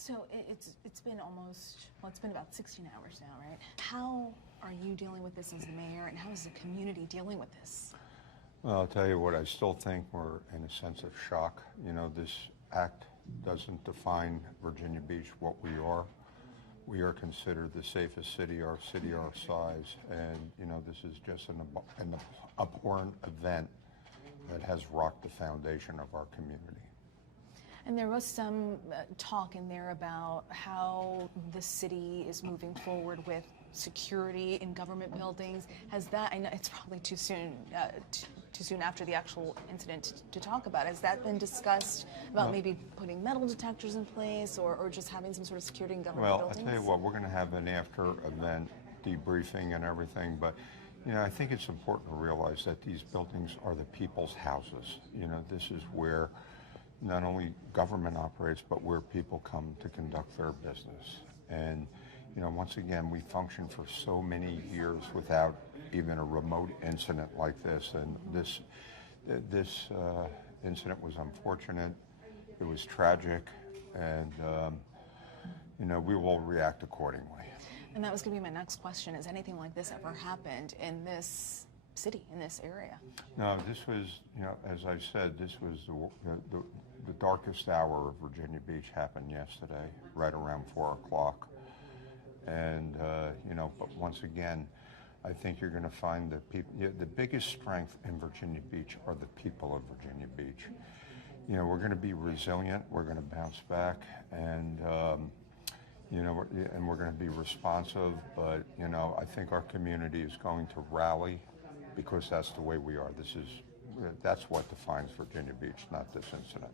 So it's been it's been about 16 hours now, right? How are you dealing with this as the mayor, and how is the community dealing with this? Well, I'll tell you what, I still think we're in a sense of shock. You know, this act doesn't define Virginia Beach what we are. We are considered the safest city our size, and, you know, this is just an abhorrent event that has rocked the foundation of our community. And there was some talk in there about how the city is moving forward with security in government buildings. Has that, I know it's probably too soon after the actual incident to talk about. Has that been discussed about maybe putting metal detectors in place or just having some sort of security in government buildings? Well, I'll tell you what, we're going to have an after-event debriefing and everything, but you know, I think it's important to realize that these buildings are the people's houses. You know, this is where not only government operates, but where people come to conduct their business. And, you know, once again, we functioned for so many years without even a remote incident like this. And this incident was unfortunate. It was tragic. And, you know, we will react accordingly. And that was going to be my next question. Has anything like this ever happened in this city, in this area? No, this was, you know, as I said, this was the darkest hour of Virginia Beach happened yesterday, right around 4 o'clock. And, you know, but once again, I think you're going to find that people, the biggest strength in Virginia Beach are the people of Virginia Beach. You know, we're going to be resilient, we're going to bounce back, and, you know, and we're going to be responsive, but, you know, I think our community is going to rally because that's the way we are. That's what defines Virginia Beach, not this incident.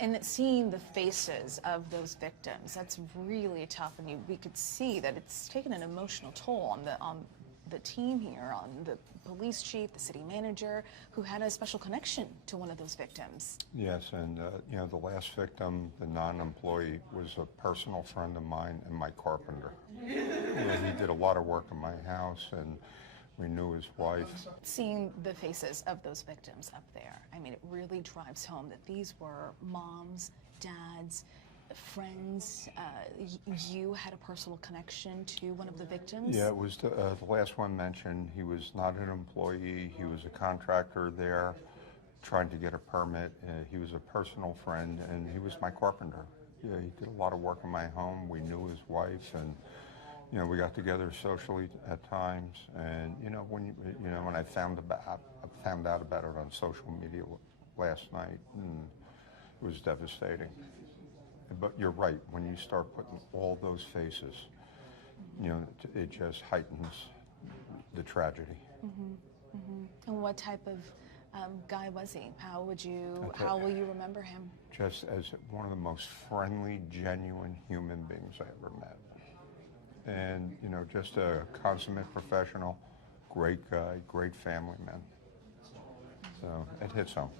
And seeing the faces of those victims, that's really tough. And we could see that it's taken an emotional toll on the team here, on the police chief, the city manager, who had a special connection to one of those victims. Yes, and you know, the last victim, the non-employee, was a personal friend of mine and my carpenter. You know, he did a lot of work in my house, and we knew his wife. Seeing the faces of those victims up there, I mean, it really drives home that these were moms, dads, friends. You had a personal connection to one of the victims? Yeah, it was the last one mentioned. He was not an employee. He was a contractor there trying to get a permit. He was a personal friend, and he was my carpenter. Yeah, he did a lot of work in my home. We knew his wife, and you know, we got together socially at times. And you know, when I found out about it on social media last night, it was devastating. But you're right, when you start putting all those faces, you know, it just heightens the tragedy. And what type of guy was he? How will you remember him? Just as one of the most friendly, genuine human beings I ever met. And, you know, just a consummate professional, great guy, great family man. So it hits home.